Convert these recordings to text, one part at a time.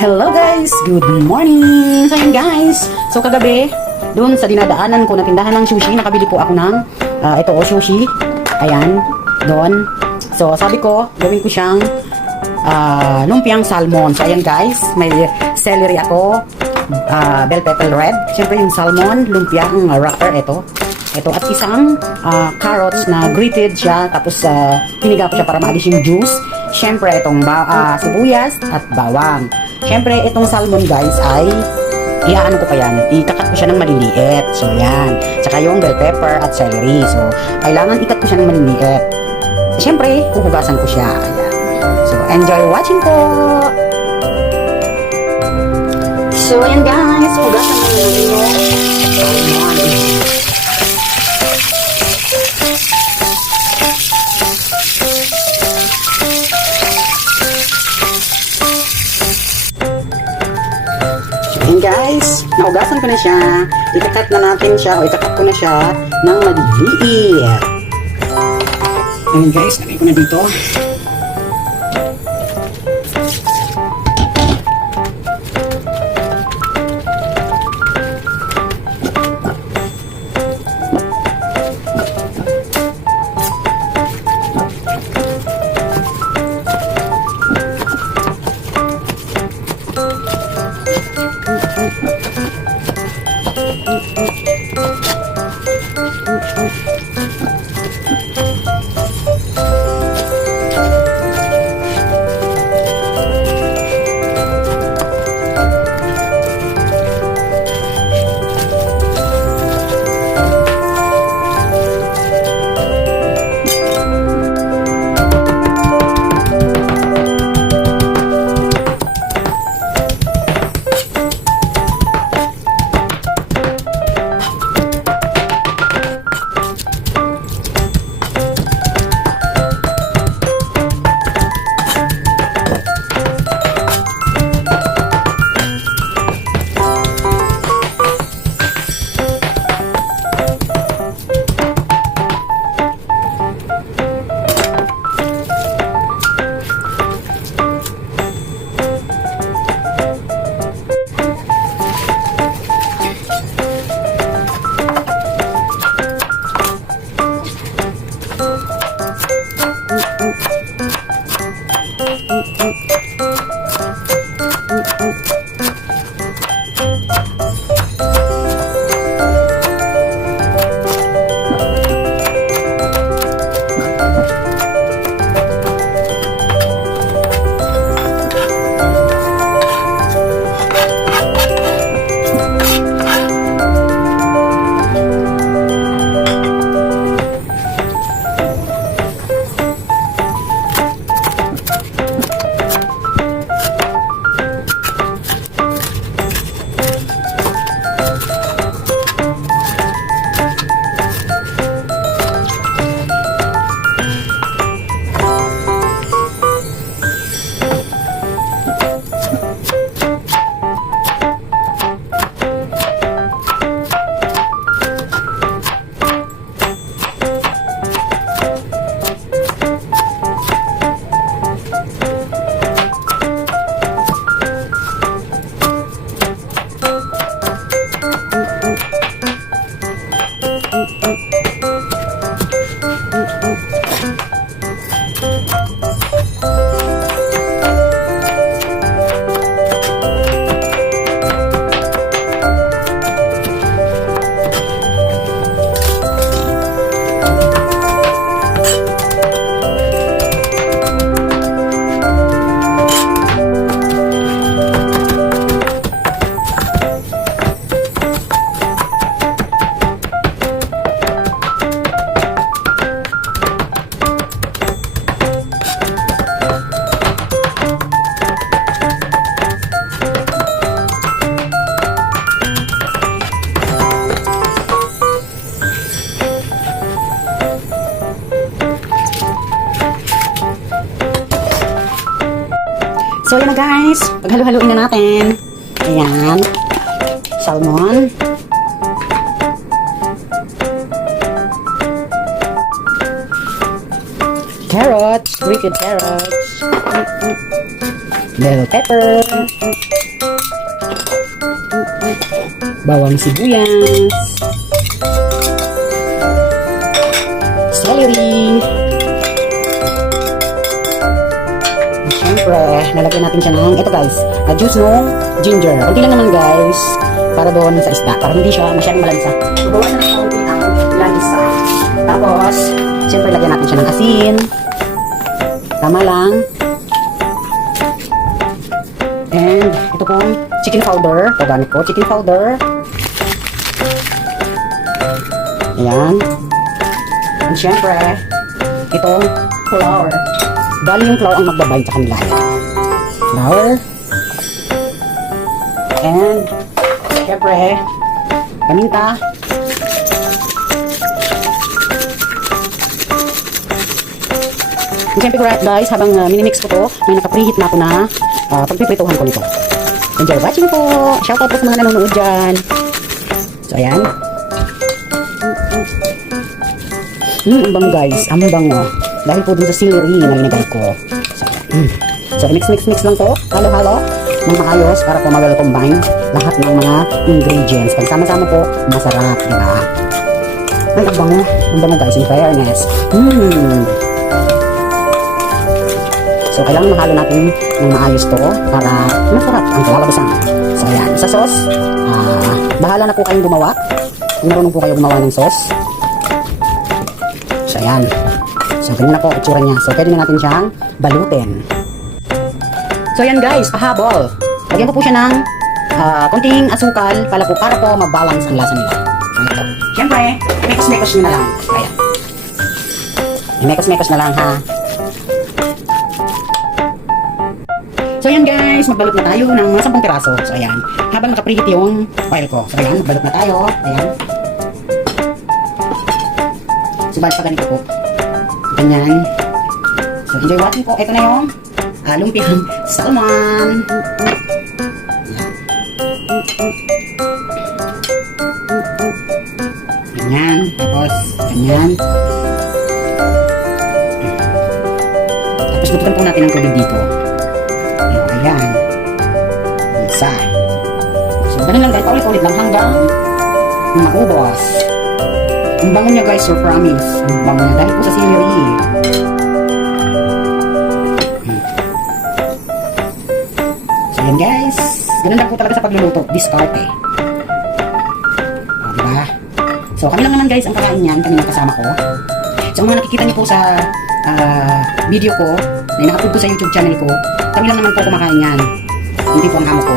Hello guys! Good morning! So yun guys, so kagabi, doon sa dinadaanan ko na tindahan ng sushi, nakabili po ako ng ito o sushi. Ayan, doon. So sabi ko, gawin ko siyang lumpiang salmon. So ayan guys, may celery ako, bell pepper red. Siyempre yung salmon, lumpiang wrapper, ito. Ito at isang carrots na grated siya, tapos piniga ko siya para maalis yung juice. Siyempre itong sibuyas at bawang. Siyempre, itong salmon guys ay iaano ko pa yan, ikakat ko siya ng maliliit. So, yan. Tsaka yung bell pepper at celery. So, kailangan ikat ko siya ng maliliit. Siyempre, huhugasan ko siya. Ayan. So, enjoy watching po! So, ayan guys, hugasan mo yung salmon. Ayan guys, naugasan ko na siya. Ikakat na natin siya, o ikakat ko na siya ng maliliit. Ayan guys, lagay ko na dito. So, yan na guys. Paghalo-haluin na natin. Ayan. Salmon. Carrots. Grated carrots. bell pepper, bawang sibuyas, celery, at syempre, lalagyan natin siya ng, ito guys, juice ng ginger. Kunti lang naman guys, para doon sa isda, para hindi siya masyadong malansa. Bawasan na konti ang lansa. Tapos, syempre, lagyan natin siya ng asin. Tama lang. And, ito pong chicken powder. Ito gamit ko, chicken powder. Ayan. And syempre, itong flour. Bali yung flour ang magbabind sa kanila. Flour. And, syempre, paminta. And syempre guys, habang minimix ko to, may naka-preheat na ako na pagpiprituhan ko nito. Enjoy watching po! Shoutout po sa mga nanonood dyan. So, ayan. Ang bango guys, ang bango. Dahil po dun sa celery na linagay ko. So, so mix lang to. Halo-halo ng maayos para po mag-combine lahat ng mga ingredients. Pag sama-sama po, masarap, diba? Ay, ang bango. Ang bango guys, in fairness. So, kailangan mahalo natin ng maayos to para masarap ang kalalabasan. So, ayan. Sa sauce, bahala na po kayong gumawa. Kung marunong po kayo gumawa ng sauce. So, ayan. So, ganyan na po itsura niya. So, pwede na natin siyang balutin. So, ayan guys, pahabol. Lagyan ko po siya ng konting asukal para po mabalance ang lasa nila. So, ito. Siyempre, mekos-mekos nyo na lang. Ayan. Mekos-mekos na lang ha. So ayan guys, magbalot na tayo ng mga 10 piraso. So ayan, habang nakapreheat yung oil ko. So ayan, magbalot na tayo. Ayan. So balik pa ganito po. Ganyan. So enjoy watching po. Ito na yung lumpiang salmon. Ganyan. Tapos, ganyan. Tapos lutukan po natin ang tubig dito. Ayan. Isa. So, ganun lang guys. Paulit-ulit lang hanggang maubos. Ang bango niya guys, so promise. Ang bango niya. Dahil po sa celery. So, yan guys. Ganun lang po talaga sa pagluluto. Diskarte. O, diba? So, kami lang naman guys ang kakain niyan. Kami lang kasama ko. So, ang mga nakikita niyo po sa video ko na ina-upload ko sa YouTube channel ko, kami lang naman po kumakain yan. Hindi po ang amo ko.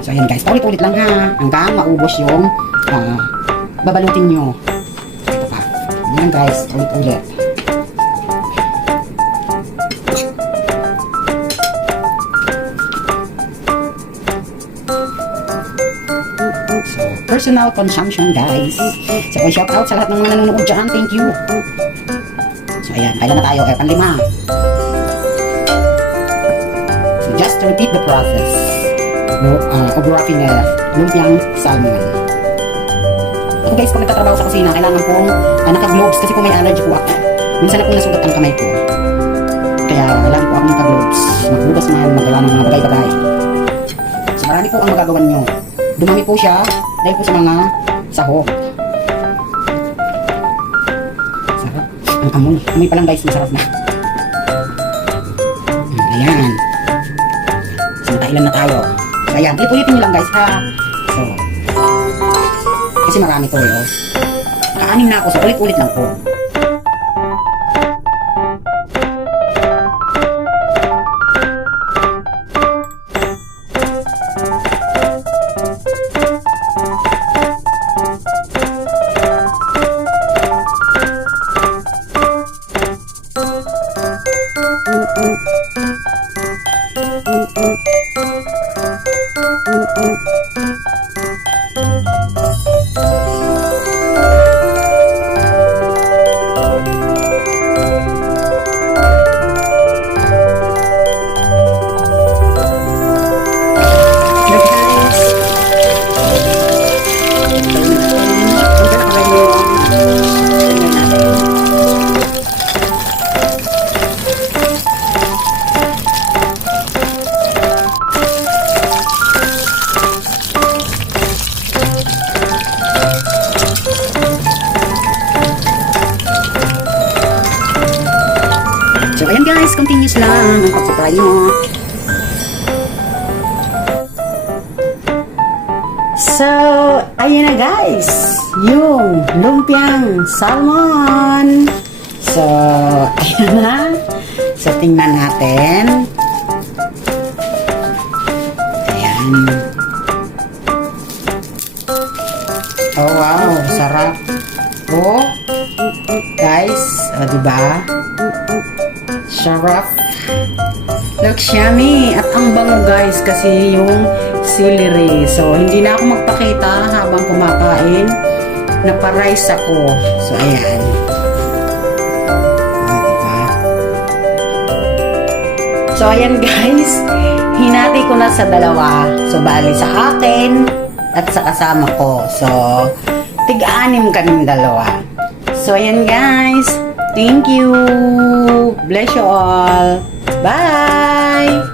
So ayan guys, paulit-ulit lang ha. Hanggang maubos yung babalutin nyo. Ito pa. Ayan guys, ulit-ulit. So, personal consumption guys. So, shout out sa lahat ng mga nanonood dyan. Thank you. So, ayan. Kailan na tayo? Panlima. So, just to repeat the process of wrapping lumpiang salmon. Ako guys, pag nagtatrabaho sa kusina, kailangan pong naka-gloves kasi kung may allergy po ako. Minsan na po nasugat ang kamay ko. Kaya, kailangan po ako naka-gloves. Magbugas man, magawa ng mga bagay-bagay. So, marami po ang magagawan nyo. Dumami po siya dahil po sa mga sahog. Sarap. Ang amoy. Amoy pa lang guys, masarap na. Ayan. So, nakailan na tayo. So, ayan. Ulitin nyo lang guys ha. So, kasi marami to eh. Kaanin na ako. So, ulit-ulit lang po. So, ayan guys, continuous lang ang pagpapry mo. So, ayan na guys, yung lumpiang salmon. So, ayan na. So, tingnan natin. Ayan. Oh, wow, sarap. Oh, guys, diba? Sarap. Looks yummy. At ang bango guys kasi yung celery. So, hindi na ako magpakita habang kumakain. Napa-rice ako. So, ayan. Diba? So, ayan guys. Hinati ko na sa dalawa. So, bali sa akin at sa kasama ko. So, tig-anim kaming dalawa. So, ayan guys. Thank you. Bless you all. Bye!